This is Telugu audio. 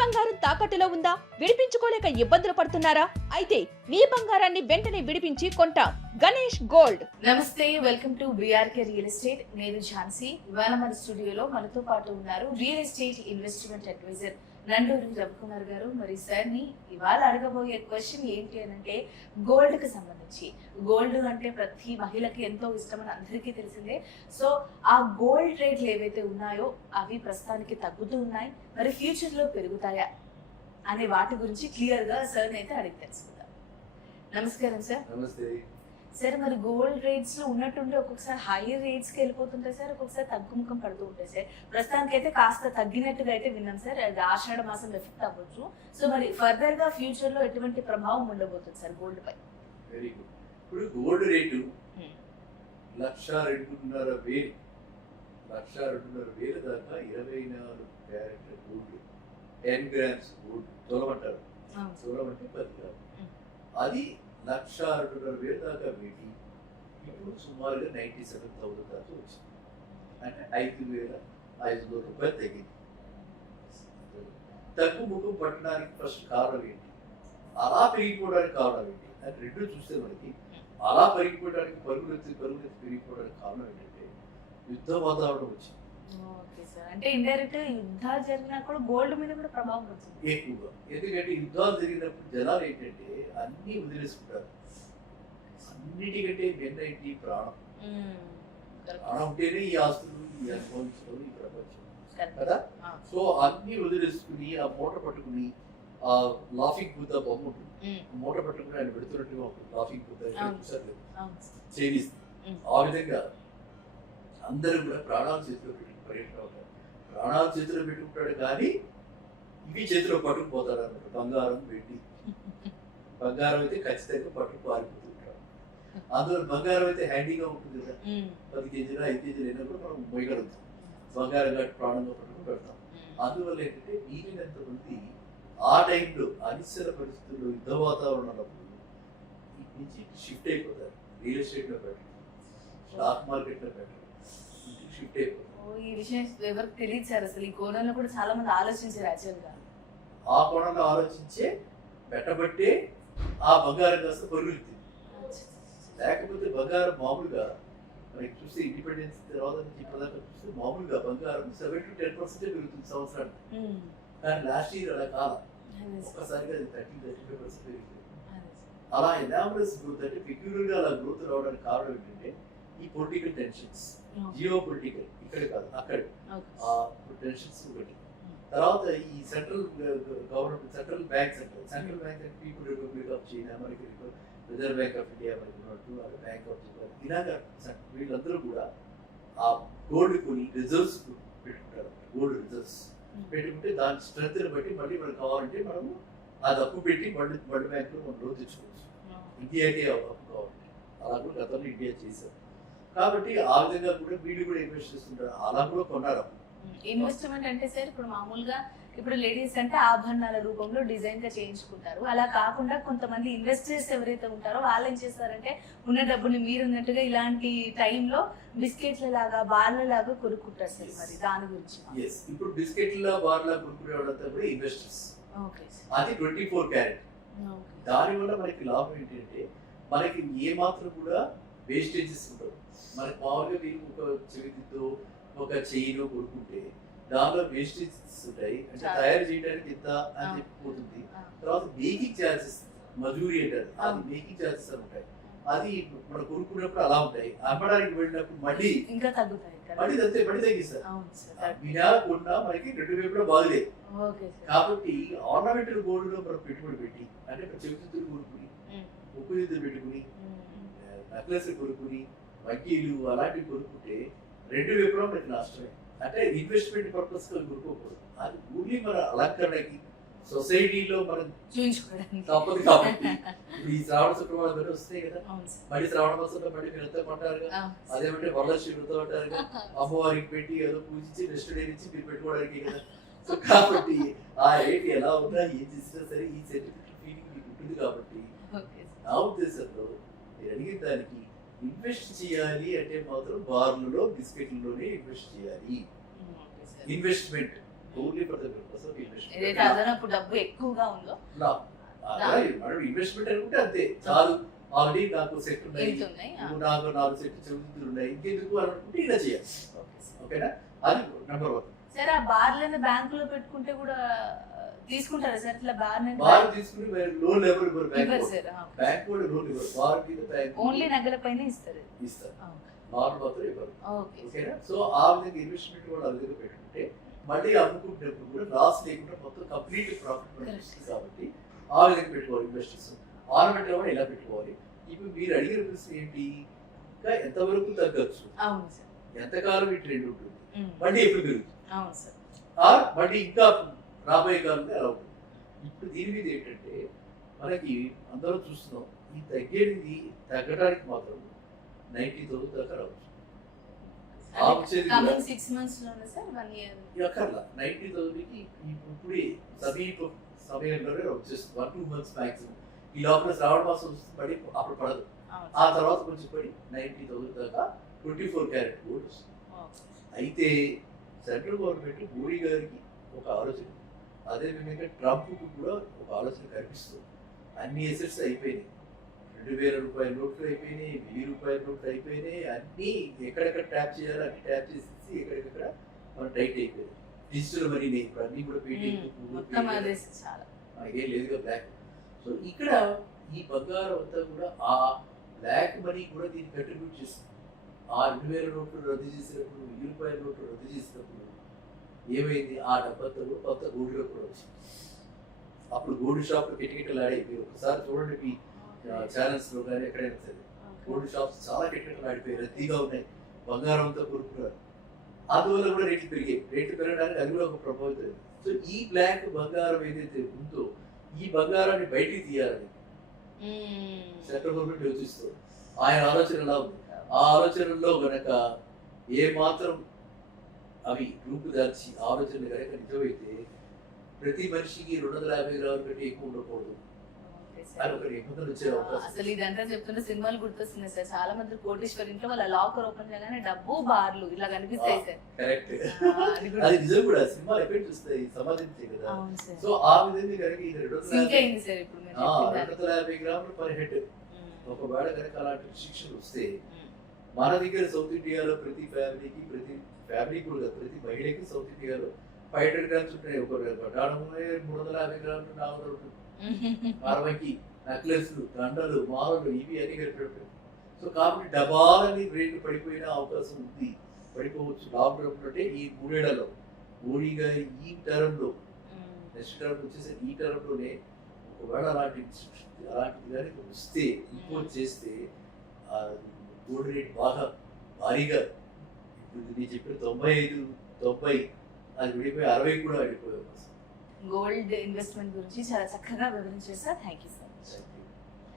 బంగారం తాకట్టులో ఉందా? విడిపించుకోలేక ఇబ్బందులు పడుతున్నారా? అయితే మీ బంగారాన్ని వెంటనే విడిపించి కొంటాం. గణేష్ గోల్డ్. నమస్తే, welcome to BRK real estate. నేను ఝాన్సీ. ఇవాళ మన స్టూడియోలో మనతో పాటు ఉన్నారు real estate investment advisor Nanduri Ravikumar గారు. మరి సార్ ని ఇవాళ అడగబోయే క్వశ్చన్ ఏంటి అని అంటే, గోల్డ్ కి సంబంధించి. గోల్డ్ అంటే ప్రతి మహిళకి ఎంతో ఇష్టం అని అందరికీ తెలిసిందే. సో ఆ గోల్డ్ రేట్లు ఏవైతే ఉన్నాయో అవి ప్రస్తుతానికి తగ్గుతూ ఉన్నాయి, మరి ఫ్యూచర్ లో పెరుగుతాయా అనే వాటి గురించి క్లియర్ గా సార్ అయితే అడిగి తెలుసుకుందాం. నమస్కారం సార్. నమస్తే సార్, మరి గోల్డ్ రేట్స్ లో ఉన్నట్టుండి ఒక్కొక్కసారి హైయర్ రేట్స్ కి వెళ్ళిపోతుంటాయి సార్, ఒక్కొక్కసారి తగ్గుముఖం పడుతూ ఉంటాయి సార్. ప్రస్తుతానికి అయితే కాస్త తగ్గినట్టుగా అయితే విన్నాం సార్. అది ఆషాఢ మాసం ఎఫెక్ట్ అవ్వచ్చు. సో మరి ఫర్దర్ గా ఫ్యూచర్ లో ఎటువంటి ప్రభావం ఉండబోతుంది సార్ గోల్డ్ పై? Very good. ఇప్పుడు గోల్డ్ రేటు 1,02,500 దాకా 24 క్యారెట్ల గోల్డ్, 10 గ్రామ్స్ గోల్డ్ తులం అంటారు. తులం అంటే 10 గ్రాములు. అది 1,02,500 దాకా పెట్టి ఇప్పుడు సుమారుగా 97,000 దాకా వచ్చింది. అంటే 5,500 రూపాయలు తగ్గింది. తగ్గు ముఖం పట్టడానికి ఫస్ట్ కారణం ఏంటి, అలా పెరిగిపోవడానికి కారణం ఏంటి అని రెండు చూస్తే మనకి అలా పెరిగిపోవడానికి పరుగులెత్తి పెరిగిపోవడానికి కారణం ఏంటంటే యుద్ధ వాతావరణం వచ్చింది. అంటే ఇండైరెక్ట్ యుద్ధాలు జరిగినా కూడా గోల్డ్ మీద కూడా ప్రభావం పడుతుంది ఎక్కువగా. ఎందుకంటే యుద్ధాలు జరిగినప్పుడు జనాలు ఏంటంటే అన్ని వదిలేసుకుంటారు. అన్నిటికంటే మెయిన్ ఏంటి, ప్రాణం. ప్రాణం ఉంటేనే ఈ ఆస్తులు, ఈ అనుభవించడం, ఈ ప్రపంచం కదా. సో అన్ని వదిలేసుకుని ఆ మూట పట్టుకుని, ఆ లాఫింగ్ బుద్ధ బొమ్మ ఉంటుంది, మూట పట్టుకుని ఆయన పెడుతున్నట్టుగా ఉంటుంది. లాఫింగ్ బుద్ధ చేయిస్తుంది. ఆ విధంగా అందరూ కూడా ప్రాణాలు చేతిలో పెట్టుకుని పర్యటన ఉంటారు. ప్రాణాలు చేతిలో పెట్టుకుంటాడు కానీ ఇవి చేతిలో పట్టుకుపోతాడు అన్నమాట. బంగారం, వెండి. బంగారం అయితే ఖచ్చితంగా పట్టుకు పారిపోతుంటాడు. అందులో బంగారం అయితే హ్యాండీగా ఉంటుంది కదా. 10 కేజీలు 5 కేజీలు అయినా కూడా మనం మొయ్యగలుగుతాం. బంగారం గట్టి ప్రాణంగా పట్టుకుని పెడతాం. అందువల్ల ఏంటంటే వీలైనంత మంది ఆ టైంలో అనిశ్చిత పరిస్థితుల్లో యుద్ధ వాతావరణం ఉన్నప్పుడు ఇటు నుంచి షిఫ్ట్ అయిపోతారు. రియల్ ఎస్టేట్లో పెట్టడం, స్టాక్ మార్కెట్లో పెట్టడం, షిఫ్ట్ అయిపోతారు. ఈ విషయం ఎవరికి తెలియదు సార్. అసలు ఈ కోణంలో కూడా చాలా మంది ఆలోచించారు యాక్చువల్గా. ఆ కోణంలో ఆలోచించే పెట్టబట్టే ఆ బంగారం కాస్త పరుగులుతుంది. లేకపోతే బంగారం మామూలుగా మనకి చూస్తే ఇండిపెండెన్స్ తర్వాత నుంచి ఇప్పటిదాకా చూస్తే మామూలుగా బంగారం 7 to 10% పెరుగుతుంది సంవత్సరానికి. కానీ లాస్ట్ ఇయర్ అలా కాలం ఒక్కసారిగా 30-35% పెరిగింది. అలా ఎనామరస్ గ్రోత్ అంటే పెక్యులర్గా అలా గ్రోత్ రావడానికి కారణం ఏంటంటే ఈ పొలిటికల్ టెన్షన్స్, జియో పొలిటికల్, ఇక్కడ కాదు అక్కడ ఆ టెన్షన్స్ ఒకటి. తర్వాత ఈ సెంట్రల్ గవర్నమెంట్, సెంట్రల్ బ్యాంక్ అంటే పీపుల్ రిపబ్లిక్ ఆఫ్ చైనా, మనకి రిజర్వ్ బ్యాంక్ ఆఫ్ ఇండియా మనకి ఉన్నట్టు, అది బ్యాంక్ ఆఫ్ జపాన్, ఇలాగా వీళ్ళందరూ కూడా ఆ గోల్డ్ కొని రిజర్వ్స్ పెట్టుకుంటారు. గోల్డ్ రిజర్వ్స్ పెట్టుకుంటే దాని స్ట్రెంత్ బట్టి మళ్ళీ మనకు కావాలంటే మనము అది అప్పు పెట్టి వరల్డ్ బ్యాంక్లో మనం లోన్ తెచ్చుకోవచ్చు. ఇండియాకే అప్పు కావాలంటే అలా కూడా గతంలో ఇండియా చేశారు. కాబట్టి ఆ విధంగా కూడా వీళ్ళు కూడా ఇన్వెస్ట్ చేస్తుంటారు. అలా కూడా కొన్నారు. ఇన్వెస్ట్మెంట్ అంటే సార్ ఇప్పుడు మామూలుగా ఇప్పుడు లేడీస్ అంటే ఆభరణాల రూపంలో డిజైన్ గా చేయించుకుంటారు. అలా కాకుండా కొంతమంది ఇన్వెస్టర్స్ ఎవరైతే ఉంటారో వాళ్ళు ఏం చేస్తారంటే ఉన్న డబ్బుని మీరున్నట్టుగా ఇలాంటి టైంలో బిస్కెట్ల లాగా, బార్ల లాగా కొనుక్కుంటారు సార్. మరి దాని గురించి ఇప్పుడు బిస్కెట్ల బార్లా కొనుక్కునే వాళ్ళంతా కూడా ఇన్వెస్టర్స్. అది 24 క్యారెట్. దానివల్ల మనకి లాభం ఏంటంటే మనకి ఏ మాత్రం కూడా వేస్టేజెస్ ఉండవు. మనకి మామూలుగా మీరు ఒక చెవితో ఒక చెయ్యిలో కొనుక్కుంటే దానిలో వేస్టేజెస్ ఉంటాయి. అంటే తయారు చేయడానికి ఎంత అని చెప్పిపోతుంది. తర్వాత మేకింగ్ ఛార్జెస్, మజూరీ అంటారు, అది మేకింగ్ ఛార్జెస్ అని ఉంటాయి. అది మనం కొనుక్కున్నప్పుడు అలా ఉంటాయి. అమ్మడానికి వెళ్ళినప్పుడు మళ్ళీ ఇంకా తగ్గుతాయి, మళ్ళీ తగ్గిస్తారు. మీనా కొన్నా మనకి 2 వైపులా బాగులేదు. కాబట్టి ఆర్నమెంటల్ గోల్డ్ లో మనం పెట్టుబడి పెట్టి, అంటే చెవితులు కొనుక్కుని, ఉప్పు దిద్దులు పెట్టుకుని, నెక్లెస్ కొనుక్కుని, వడ్డీలు అలాంటివి కొనుక్కుంటే 2 వైపులా మనకి నష్టమే. అంటే ఇన్వెస్ట్మెంట్ పర్పస్ కొనుక్కోకూడదు. అది ఊర్లీ మన అలంకరణకి, సొసైటీలో మనం తప్పదు. కాబట్టి ఈ శ్రావణ శుక్రవారం మీద వస్తాయి కదా, మళ్ళీ శ్రావణ మాసంలో మళ్ళీ మీరు ఎంత కొంటారు. అదేమంటే వరలక్ష్మి వృతం అంటారు, అమ్మవారికి పెట్టి ఏదో పూజించి నెక్స్ట్ డే నుంచి మీరు పెట్టుకోవడానికి కదా. సో కాబట్టి ఆ రేట్ ఎలా ఉన్నా ఏం చేసినా సరే ఈ సర్టిఫికెట్ ఫీలింగ్ మీకు ఉంటుంది. కాబట్టి నా ఉద్దేశంలో మీరు అడిగిన దానికి ఇన్వెస్ట్ చేయాలి అంటే మాత్రం బార్లలో, బిస్కెట్లలోనే ఇన్వెస్ట్ చేయాలి. Investment only for the purpose of ఏదైతే ఇన్వెస్ట్మెంట్. అదనపు డబ్బు ఎక్కువగా ఉందో మనం ఇన్వెస్ట్మెంట్ అనుకుంటే అంతే చాలు, ఆల్రెడీ నాకు సెట్ ఉన్నాయి, ఇంత ఉన్నాయి. నాకు 4 సెట్ చెవులు ఉన్నాయి, ఇంకెందుకు అని అనుకుంటే ఇలా చేయాలి. ఓకేనా, అది నెంబర్ 1. సార్ ఆ బార్లను బ్యాంకులో పెట్టుకుంటే కూడా తీసుకుంటారా సార్ ఇట్లా బార్ బార్ తీసుకుని లోన్ ఎవరు ఇవ్వరు, ఇవ్వరు సార్. బ్యాంక్ కూడా లోన్ ఇవ్వరు, బార్ మీద బ్యాంక్ ఓన్లీ నగల పైన ఇస్తారు. ఇస్తారు, బార్ మాత్రం ఇవ్వరు. ఓకే ఓకేనా, సో ఆ విధంగా ఇన్వెస్ట్మెంట్ కూడా ఆ విధంగా పెట్టుకుంటే మళ్ళీ అమ్ముకుంటున్నప్పుడు కూడా లాస్ లేకుండా మొత్తం కంప్లీట్ ప్రాఫిట్ మనకి వస్తుంది. కాబట్టి ఆ విధంగా పెట్టుకోవాలి ఇన్వెస్టర్స్. ఆర్నమెంటల్ కూడా ఇలా పెట్టుకోవాలి. ఇప్పుడు మీరు అడిగిన ప్రశ్న ఏంటి, ఇంకా ఎంతవరకు తగ్గచ్చు, అవును సార్. ఎంతకాలం ఈ ట్రెండ్ ఉంటుంది, మళ్ళీ ఎప్పుడు పెరుగుతుంది, అవును సార్. మళ్ళీ ఇంకా రాబోయే కాలంలో ఎలా ఉంటుంది. ఇప్పుడు దీని మీద ఏంటంటే మనకి అందరం చూస్తున్నాం, ఈ తగ్గడానికి మాత్రం 90,000 దాకా రావచ్చు. ఆ వచ్చేది కూడా కమింగ్ 6 months లోనే సార్ 1 year ఎక్కర్లా 90,000కి ఇప్పుడే సమీప సమయంలోనే వచ్చేస్తుంది. 1-2 months మాక్సిమం. ఈ లోపల శ్రావణ మాసం వస్తుంది, పడి అప్పుడు పడదు. ఆ తర్వాత కొంచెం పడి 90,000 దాకా 24 క్యారెట్ గోల్డ్ వస్తుంది. అయితే సెంట్రల్ గవర్నమెంట్ మోడీ గారికి ఒక ఆలోచన, అదేవిధంగా ట్రంప్కు కూడా ఒక ఆలోచన కనిపిస్తుంది. అన్ని ఎసెట్స్ అయిపోయినాయి, 2,000 రూపాయల నోట్లు అయిపోయినాయి, 1,000 రూపాయల నోట్లు అయిపోయినాయి, అన్నీ ఎక్కడెక్కడ ట్యాప్ చేయాలో అన్ని ట్యాప్ చేసేసి ఎక్కడెక్కడ మన టైట్ అయిపోయింది. డిజిటల్ మనీనే ఇప్పుడు అన్ని కూడా మొత్తం అదే చాలా ఏం లేదుగా బ్లాక్. సో ఇక్కడ ఈ బంగారం అంతా కూడా ఆ బ్లాక్ మనీ కూడా దీన్ని కంట్రిబ్యూట్ చేస్తుంది. ఆ 2,000 నోట్లు రద్దు చేసినప్పుడు, 1,000 రూపాయల నోట్లు రద్దు చేసినప్పుడు ఏమైంది, ఆ డబ్బంతా కూడా కొత్త గోల్డ్లో కూడా వచ్చింది. అప్పుడు గోల్డ్ షాప్లు కిటకిటలాడి, మీరు ఒకసారి చూడండి మీ ఛానల్స్లో కానీ ఎక్కడైనా సరే గోల్డ్ షాప్స్ చాలా కిటకిటలాడిపోయి రద్దీగా ఉన్నాయి, బంగారం అంతా కొనుక్కున్నారు. అందువల్ల కూడా రేట్లు పెరిగాయి. రేట్లు పెరగడానికి అది కూడా ఒక ప్రభావితం. సో ఈ బ్లాక్ బంగారం ఏదైతే ఉందో ఈ బంగారాన్ని బయటికి తీయాలని సెంట్రల్ గవర్నమెంట్ యోచిస్తుంది. ఆయన ఆలోచన ఎలా ఉంది, ఆ ఆలోచనల్లో గనక ఏ మాత్రం అవి రూపుదాల్చి ఆలోచనలు కనుక నిజమైతే ప్రతి మనిషికి 250 గ్రాముల కంటే ఎక్కువ ఉండకూడదు అని ఒక నిబంధన వచ్చే అవకాశం. అసలు ఇదంతా చెప్తుంటే సినిమాలు గుర్తొస్తున్నాయి సార్. చాలా మంది కోటీశ్వర్ ఇంట్లో వాళ్ళ లాకర్ ఓపెన్ చేయగానే డబ్బు బార్లు ఇలా కనిపిస్తాయి సార్. కరెక్ట్, అది నిజం కూడా. సినిమా ఎఫెక్ట్ చూస్తాయి, సమాధించే కదా. సో ఆ విధంగా కనుక ఇది 250 గ్రాములు పర్ హెడ్ ఒకవేళ కనుక అలాంటి రిస్ట్రిక్షన్ వస్తే మన దగ్గర సౌత్ ఇండియాలో ప్రతి ఫ్యామిలీ కూడా ప్రతి మహిళకి సౌత్ ఇండియాలో 500 గ్రామ్స్ ఉంటాయి. ఒక పటాణమే 350 గ్రాములు 400 ఉంటుంది. 60కి నెక్లెస్లు, దండలు, మాలలు ఇవి అన్ని కలిపి ఉంటాయి. సో కాబట్టి డబాలని రేట్లు పడిపోయిన అవకాశం ఉంది, పడిపోవచ్చు. లాక్డౌన్ అంటే ఈ 3 ఏళ్లలో మోడీగా ఈ టర్మ్లో, నెక్స్ట్ టర్మ్ వచ్చేసి ఈ టర్మ్లోనే ఒకవేళ అలాంటిది కానీ వస్తే, ఇంపోర్ట్ చేస్తే గోల్డ్ రేట్ బాగా భారీగా, ఇప్పుడు నేను చెప్పిన 95-90 అది విడిపోయి 60 కూడా వెళ్ళిపోయే అవకాశం. గోల్డ్ ఇన్వెస్ట్మెంట్ గురించి చాలా చక్కగా వివరించారు సార్. Thank you sir.